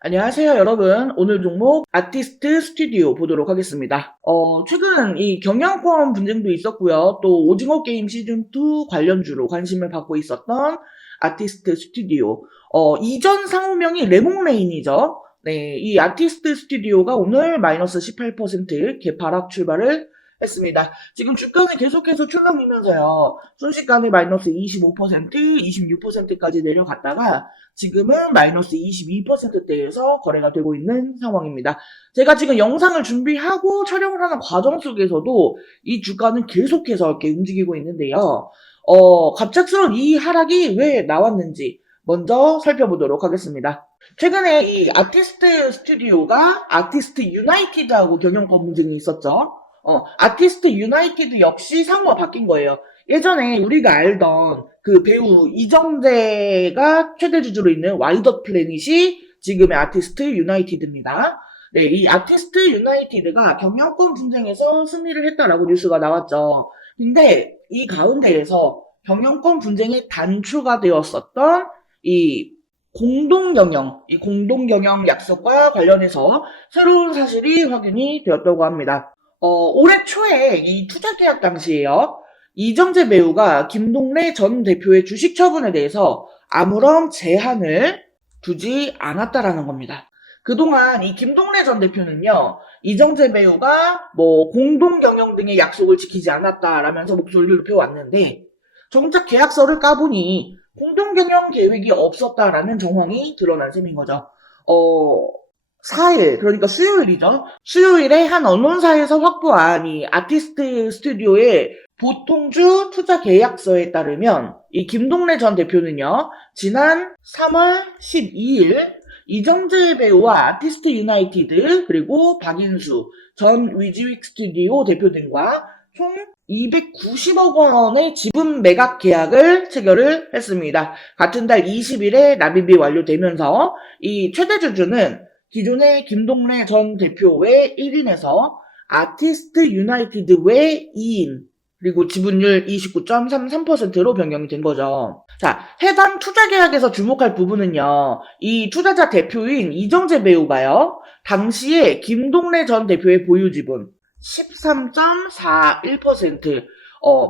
안녕하세요, 여러분. 오늘 종목 아티스트 스튜디오 보도록 하겠습니다. 최근 이 경영권 분쟁도 있었고요. 또 오징어 게임 시즌2 관련주로 관심을 받고 있었던 아티스트 스튜디오. 이전 상호명이 레몽레인이죠. 네, 이 아티스트 스튜디오가 오늘 마이너스 18% 개파락 출발을 했습니다. 지금 주가는 계속해서 출렁이면서요. 순식간에 마이너스 25%, 26%까지 내려갔다가 지금은 마이너스 22%대에서 거래가 되고 있는 상황입니다. 제가 지금 영상을 준비하고 촬영을 하는 과정 속에서도 이 주가는 계속해서 이렇게 움직이고 있는데요. 갑작스러운 이 하락이 왜 나왔는지 먼저 살펴보도록 하겠습니다. 최근에 이 아티스트 스튜디오가 아티스트 유나이티드하고 경영권 분쟁이 있었죠. 아티스트 유나이티드 역시 상호가 바뀐 거예요. 예전에 우리가 알던 그 배우 이정재가 최대 주주로 있는 와이더 플래닛이 지금의 아티스트 유나이티드입니다. 네, 이 아티스트 유나이티드가 경영권 분쟁에서 승리를 했다라고 뉴스가 나왔죠. 근데 이 가운데에서 경영권 분쟁에 단초가 되었었던 이 이 공동경영 약속과 관련해서 새로운 사실이 확인이 되었다고 합니다. 올해 초에 이 투자 계약 당시에요. 이정재 배우가 김동래 전 대표의 주식 처분에 대해서 아무런 제한을 두지 않았다라는 겁니다. 그동안 이 김동래 전 대표는요, 이정재 배우가 뭐 공동 경영 등의 약속을 지키지 않았다라면서 목소리를 높여왔는데, 정작 계약서를 까보니 공동 경영 계획이 없었다라는 정황이 드러난 셈인 거죠. 4일, 그러니까 수요일이죠. 수요일에 한 언론사에서 확보한 이 아티스트 스튜디오의 보통주 투자 계약서에 따르면 이 김동래 전 대표는요, 지난 3월 12일 이정재 배우와 아티스트 유나이티드 그리고 박인수 전 위즈윅 스튜디오 대표 등과 총 290억 원의 지분 매각 계약을 체결을 했습니다. 같은 달 20일에 납입이 완료되면서 이 최대 주주는 기존의 김동래 전 대표 외 1인에서 아티스트 유나이티드 외 2인 그리고 지분율 29.33%로 변경이 된 거죠. 자, 해당 투자 계약에서 주목할 부분은요. 이 투자자 대표인 이정재 배우가요. 당시에 김동래 전 대표의 보유 지분 13.41%,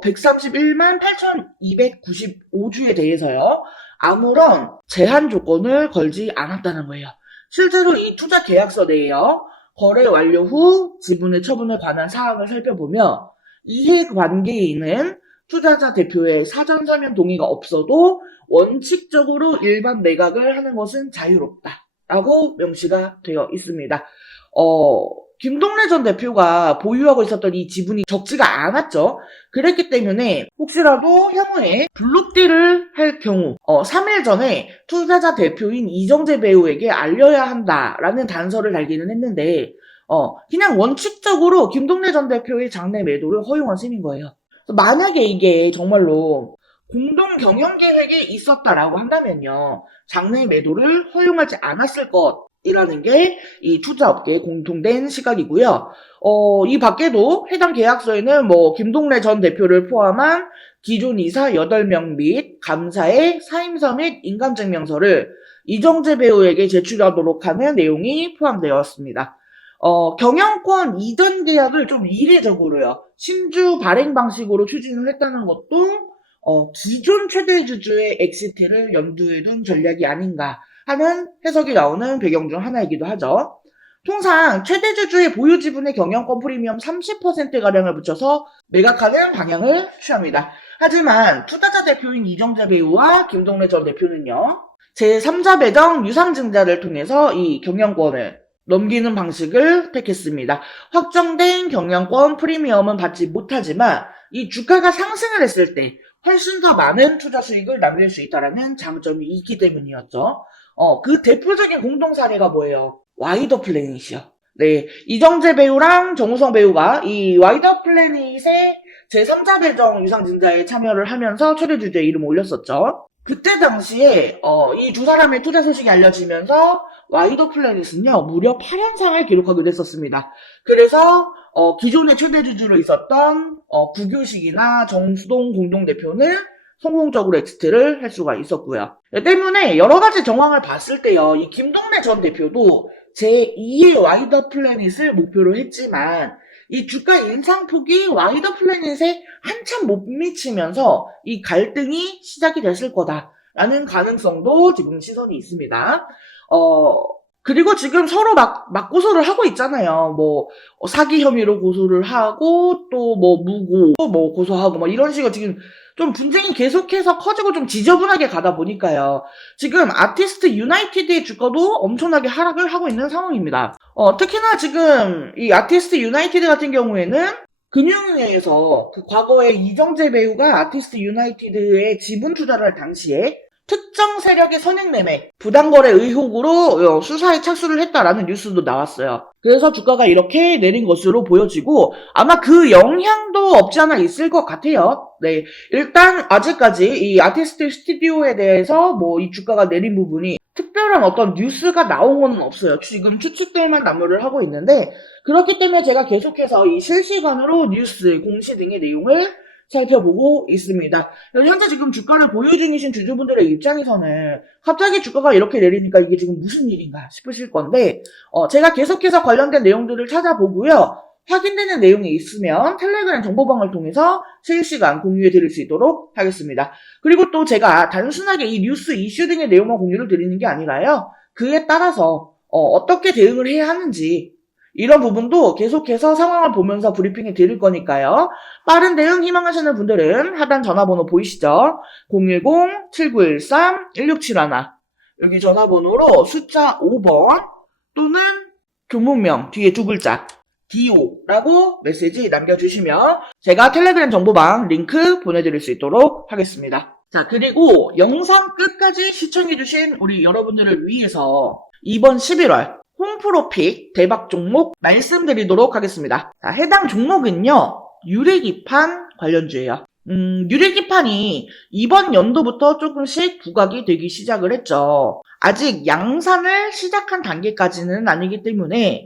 131만 8,295주에 대해서요. 아무런 제한 조건을 걸지 않았다는 거예요. 실제로 이 투자 계약서 내에요. 거래 완료 후 지분의 처분에 관한 사항을 살펴보며 이해관계인은 투자자 대표의 사전 서면 동의가 없어도 원칙적으로 일반 매각을 하는 것은 자유롭다라고 명시가 되어 있습니다. 김동래 전 대표가 보유하고 있었던 이 지분이 적지가 않았죠. 그랬기 때문에 혹시라도 향후에 블록딜을 할 경우 3일 전에 투자자 대표인 이정재 배우에게 알려야 한다라는 단서를 달기는 했는데 그냥 원칙적으로 김동래 전 대표의 장내 매도를 허용한 셈인 거예요. 만약에 이게 정말로 공동 경영 계획이 있었다라고 한다면요. 장내 매도를 허용하지 않았을 것이라는 게 이 투자업계의 공통된 시각이고요. 이 밖에도 해당 계약서에는 뭐 김동래 전 대표를 포함한 기존 이사 8명 및 감사의 사임서 및 인감증명서를 이정재 배우에게 제출하도록 하는 내용이 포함되었습니다. 경영권 이전 계약을 좀 이례적으로요. 신주 발행 방식으로 추진을 했다는 것도 기존 최대 주주의 엑시트를 염두에 둔 전략이 아닌가 하는 해석이 나오는 배경 중 하나이기도 하죠. 통상 최대 주주의 보유 지분의 경영권 프리미엄 30%가량을 붙여서 매각하는 방향을 취합니다. 하지만 투자자 대표인 이정재 배우와 김동래 전 대표는요. 제3자 배정 유상증자를 통해서 이 경영권을 넘기는 방식을 택했습니다. 확정된 경영권 프리미엄은 받지 못하지만 이 주가가 상승을 했을 때 훨씬 더 많은 투자 수익을 남길 수 있다는 장점이 있기 때문이었죠. 그 대표적인 공동 사례가 뭐예요? 와이더 플래닛이요. 네, 이정재 배우랑 정우성 배우가 이 와이더 플래닛의 제3자 배정 유상증자에 참여를 하면서 최대 주주에 이름을 올렸었죠. 그때 당시에 이 두 사람의 투자 소식이 알려지면서 와이더 플래닛은요 무려 8연상을 기록하기도 했었습니다. 그래서 기존의 최대 주주로 있었던 구교식이나 정수동 공동대표는 성공적으로 엑시트를 할 수가 있었고요. 때문에 여러 가지 정황을 봤을 때요, 이 김동래 전 대표도 제2의 와이더 플래닛을 목표로 했지만 이 주가 인상폭이 와이더 플래닛에 한참 못 미치면서 이 갈등이 시작이 됐을 거다라는 가능성도 지금 시선이 있습니다. 그리고 지금 서로 막 고소를 하고 있잖아요. 뭐, 사기 혐의로 고소를 하고, 또 뭐, 무고, 뭐, 고소하고, 뭐, 이런 식으로 지금 좀 분쟁이 계속해서 커지고 좀 지저분하게 가다 보니까요. 지금 아티스트 유나이티드의 주가도 엄청나게 하락을 하고 있는 상황입니다. 특히나 지금 이 아티스트 유나이티드 같은 경우에는 금융위에서 그 과거에 이정재 배우가 아티스트 유나이티드에 지분 투자를 할 당시에 특정 세력의 선행매매, 부당거래 의혹으로 수사에 착수를 했다라는 뉴스도 나왔어요. 그래서 주가가 이렇게 내린 것으로 보여지고 아마 그 영향도 없지 않아 있을 것 같아요. 네, 일단 아직까지 이 아티스트 스튜디오에 대해서 뭐 이 주가가 내린 부분이 특별한 어떤 뉴스가 나온 건 없어요. 지금 추측들만 남루를 하고 있는데 그렇기 때문에 제가 계속해서 이 실시간으로 뉴스, 공시 등의 내용을 살펴보고 있습니다. 현재 지금 주가를 보유 중이신 주주분들의 입장에서는 갑자기 주가가 이렇게 내리니까 이게 지금 무슨 일인가 싶으실 건데 제가 계속해서 관련된 내용들을 찾아보고요. 확인되는 내용이 있으면 텔레그램 정보방을 통해서 실시간 공유해 드릴 수 있도록 하겠습니다. 그리고 또 제가 단순하게 이 뉴스 이슈 등의 내용만 공유를 드리는 게 아니라요. 그에 따라서 어떻게 대응을 해야 하는지 이런 부분도 계속해서 상황을 보면서 브리핑해 드릴 거니까요. 빠른 대응 희망하시는 분들은 하단 전화번호 보이시죠? 010-7913-1671 여기 전화번호로 숫자 5번 또는 종목명 뒤에 두 글자 DO라고 메시지 남겨주시면 제가 텔레그램 정보방 링크 보내드릴 수 있도록 하겠습니다. 자, 그리고 영상 끝까지 시청해주신 우리 여러분들을 위해서 이번 11월 홈프로픽 대박 종목 말씀드리도록 하겠습니다. 자, 해당 종목은요, 유리기판 관련주예요. 유리기판이 이번 연도부터 조금씩 부각이 되기 시작을 했죠. 아직 양산을 시작한 단계까지는 아니기 때문에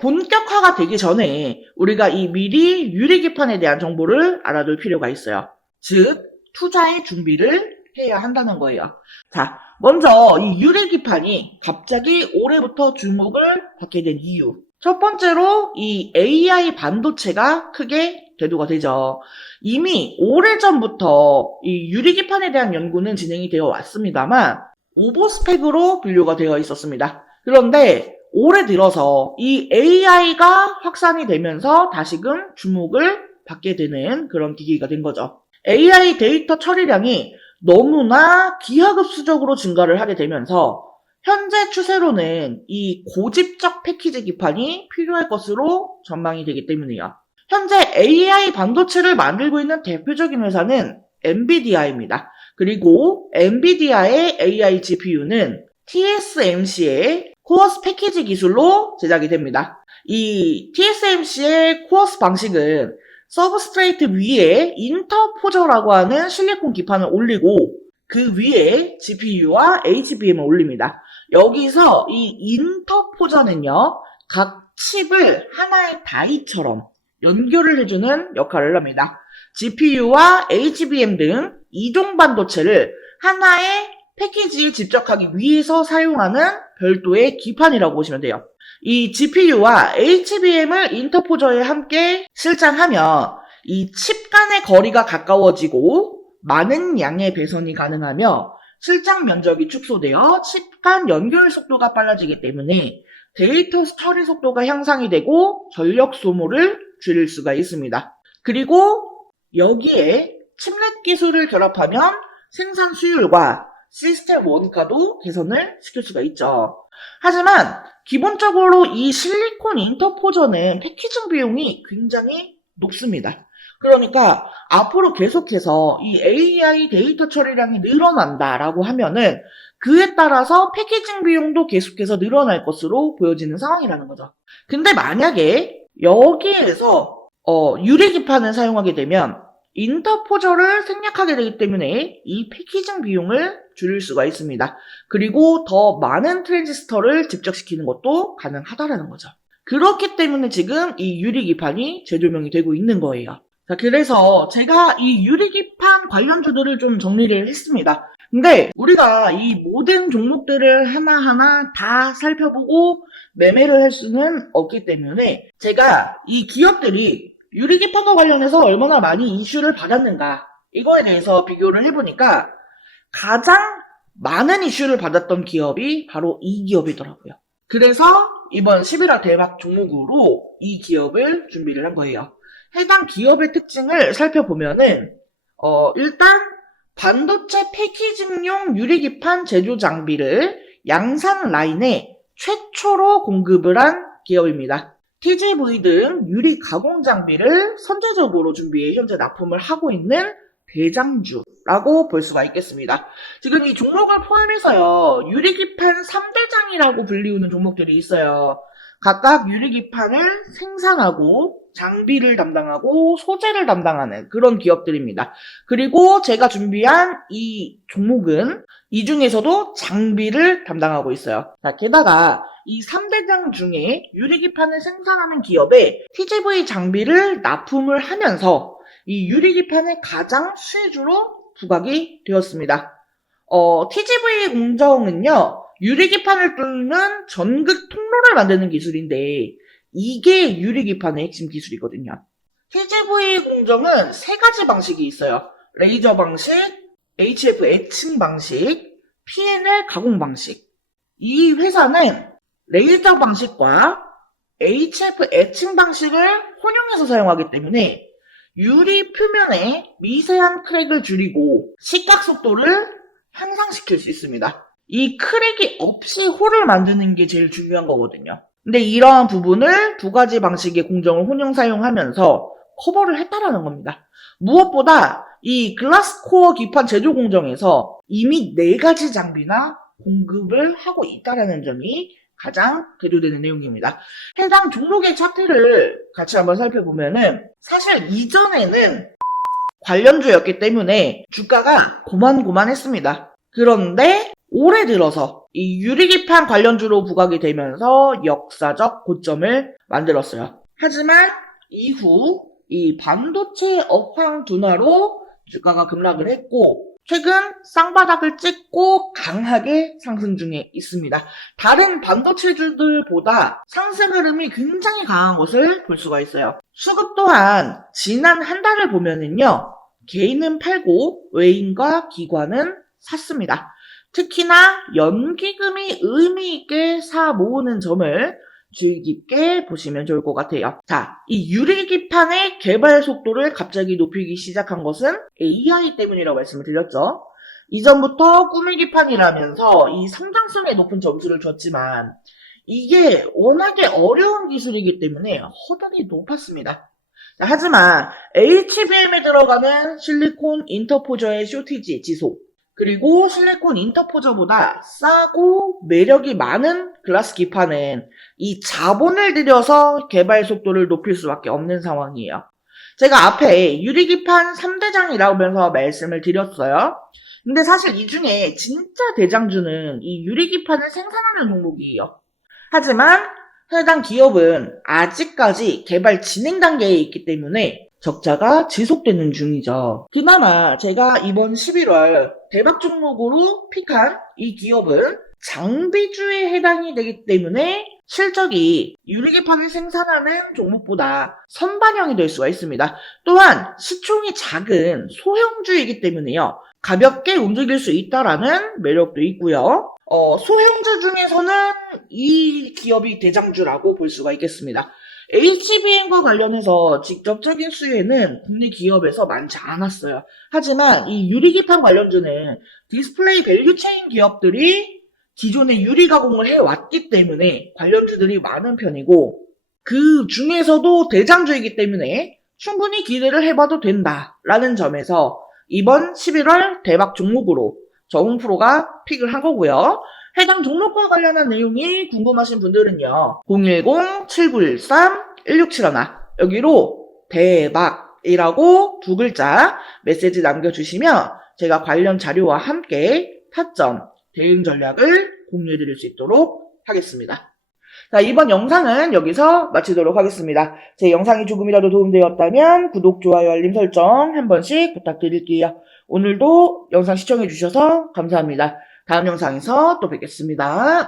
본격화가 되기 전에 우리가 이 미리 유리기판에 대한 정보를 알아둘 필요가 있어요. 즉, 투자의 준비를 해야 한다는 거예요. 자, 먼저 이 유리기판이 갑자기 올해부터 주목을 받게 된 이유. 첫 번째로 이 AI 반도체가 크게 대두가 되죠. 이미 오래전부터 이 유리기판에 대한 연구는 진행이 되어 왔습니다만 오버스펙으로 분류가 되어 있었습니다. 그런데 올해 들어서 이 AI가 확산이 되면서 다시금 주목을 받게 되는 그런 기기가 된 거죠. AI 데이터 처리량이 너무나 기하급수적으로 증가를 하게 되면서 현재 추세로는 이 고집적 패키지 기판이 필요할 것으로 전망이 되기 때문이에요. 현재 AI 반도체를 만들고 있는 대표적인 회사는 엔비디아입니다. 그리고 엔비디아의 AI GPU는 TSMC의 코어스 패키지 기술로 제작이 됩니다. 이 TSMC의 코어스 방식은 서브스트레이트 위에 인터포저라고 하는 실리콘 기판을 올리고 그 위에 GPU와 HBM을 올립니다. 여기서 이 인터포저는요, 각 칩을 하나의 다이처럼 연결을 해주는 역할을 합니다. GPU와 HBM 등 이종 반도체를 하나의 패키지에 집적하기 위해서 사용하는 별도의 기판이라고 보시면 돼요. 이 GPU와 HBM을 인터포저에 함께 실장하면 이 칩 간의 거리가 가까워지고 많은 양의 배선이 가능하며 실장 면적이 축소되어 칩 간 연결 속도가 빨라지기 때문에 데이터 처리 속도가 향상이 되고 전력 소모를 줄일 수가 있습니다. 그리고 여기에 칩넷 기술을 결합하면 생산 수율과 시스템 원가도 개선을 시킬 수가 있죠. 하지만 기본적으로 이 실리콘 인터포저는 패키징 비용이 굉장히 높습니다. 그러니까 앞으로 계속해서 이 AI 데이터 처리량이 늘어난다라고 하면은 그에 따라서 패키징 비용도 계속해서 늘어날 것으로 보여지는 상황이라는 거죠. 근데 만약에 여기에서 유리기판을 사용하게 되면 인터포저를 생략하게 되기 때문에 이 패키징 비용을 줄일 수가 있습니다. 그리고 더 많은 트랜지스터를 집적시키는 것도 가능하다라는 거죠. 그렇기 때문에 지금 이 유리기판이 재조명이 되고 있는 거예요. 자, 그래서 제가 이 유리기판 관련주들을 좀 정리를 했습니다. 근데 우리가 이 모든 종목들을 하나하나 다 살펴보고 매매를 할 수는 없기 때문에 제가 이 기업들이 유리기판과 관련해서 얼마나 많이 이슈를 받았는가 이거에 대해서 비교를 해보니까 가장 많은 이슈를 받았던 기업이 바로 이 기업이더라고요. 그래서 이번 11월 대박 종목으로 이 기업을 준비를 한 거예요. 해당 기업의 특징을 살펴보면은 일단 반도체 패키징용 유리기판 제조 장비를 양산 라인에 최초로 공급을 한 기업입니다. TGV 등 유리 가공 장비를 선제적으로 준비해 현재 납품을 하고 있는 대장주라고 볼 수가 있겠습니다. 지금 이 종목을 포함해서요, 유리기판 3대장이라고 불리우는 종목들이 있어요. 각각 유리기판을 생산하고 장비를 담당하고 소재를 담당하는 그런 기업들입니다. 그리고 제가 준비한 이 종목은 이 중에서도 장비를 담당하고 있어요. 자, 게다가 이 3대장 중에 유리기판을 생산하는 기업에 TGV 장비를 납품을 하면서 이 유리기판의 가장 수혜주로 부각이 되었습니다. TGV 공정은요, 유리기판을 뚫는 전극 통로를 만드는 기술인데 이게 유리기판의 핵심 기술이거든요. TGV 공정은 세 가지 방식이 있어요. 레이저 방식, HF 애칭 방식, PNL 가공 방식. 이 회사는 레이저 방식과 HF 애칭 방식을 혼용해서 사용하기 때문에 유리 표면에 미세한 크랙을 줄이고 식각 속도를 향상시킬 수 있습니다. 이 크랙이 없이 홀을 만드는 게 제일 중요한 거거든요. 근데 이러한 부분을 두 가지 방식의 공정을 혼용 사용하면서 커버를 했다라는 겁니다. 무엇보다 이 글라스코어 기판 제조 공정에서 이미 4가지 장비나 공급을 하고 있다라는 점이 가장 대조되는 내용입니다. 해당 종목의 차트를 같이 한번 살펴보면은 사실 이전에는 관련주였기 때문에 주가가 고만고만했습니다. 그런데 올해 들어서 이 유리기판 관련주로 부각이 되면서 역사적 고점을 만들었어요. 하지만 이후 이 반도체 업황 둔화로 주가가 급락을 했고 최근 쌍바닥을 찍고 강하게 상승 중에 있습니다. 다른 반도체주들보다 상승 흐름이 굉장히 강한 것을 볼 수가 있어요. 수급 또한 지난 한 달을 보면은요, 개인은 팔고 외인과 기관은 샀습니다. 특히나 연기금이 의미 있게 사 모으는 점을 주의 깊게 보시면 좋을 것 같아요. 자, 이 유리기판의 개발 속도를 갑자기 높이기 시작한 것은 AI 때문이라고 말씀을 드렸죠. 이전부터 꾸미기판이라면서 이 성장성에 높은 점수를 줬지만 이게 워낙에 어려운 기술이기 때문에 허들이 높았습니다. 자, 하지만 HBM에 들어가는 실리콘 인터포저의 쇼티지 지속, 그리고 실리콘 인터포저보다 싸고 매력이 많은 글라스 기판은 이 자본을 들여서 개발 속도를 높일 수밖에 없는 상황이에요. 제가 앞에 유리기판 3대장이라고 하면서 말씀을 드렸어요. 근데 사실 이 중에 진짜 대장주는 이 유리기판을 생산하는 종목이에요. 하지만 해당 기업은 아직까지 개발 진행 단계에 있기 때문에 적자가 지속되는 중이죠. 그나마 제가 이번 11월 대박 종목으로 픽한 이 기업은 장비주에 해당이 되기 때문에 실적이 유리기판을 생산하는 종목보다 선반영이 될 수가 있습니다. 또한 시총이 작은 소형주이기 때문에요. 가볍게 움직일 수 있다라는 매력도 있고요. 소형주 중에서는 이 기업이 대장주라고 볼 수가 있겠습니다. HBM과 관련해서 직접적인 수혜는 국내 기업에서 많지 않았어요. 하지만 이 유리기판 관련주는 디스플레이 밸류체인 기업들이 기존에 유리 가공을 해왔기 때문에 관련주들이 많은 편이고 그 중에서도 대장주이기 때문에 충분히 기대를 해봐도 된다라는 점에서 이번 11월 대박 종목으로 저홍프로가 픽을 한 거고요. 해당 종목과 관련한 내용이 궁금하신 분들은요. 010-7913-1671 여기로 대박이라고 2글자 메시지 남겨주시면 제가 관련 자료와 함께 타점, 대응 전략을 공유해드릴 수 있도록 하겠습니다. 자, 이번 영상은 여기서 마치도록 하겠습니다. 제 영상이 조금이라도 도움되었다면 구독, 좋아요, 알림 설정 한 번씩 부탁드릴게요. 오늘도 영상 시청해주셔서 감사합니다. 다음 영상에서 또 뵙겠습니다.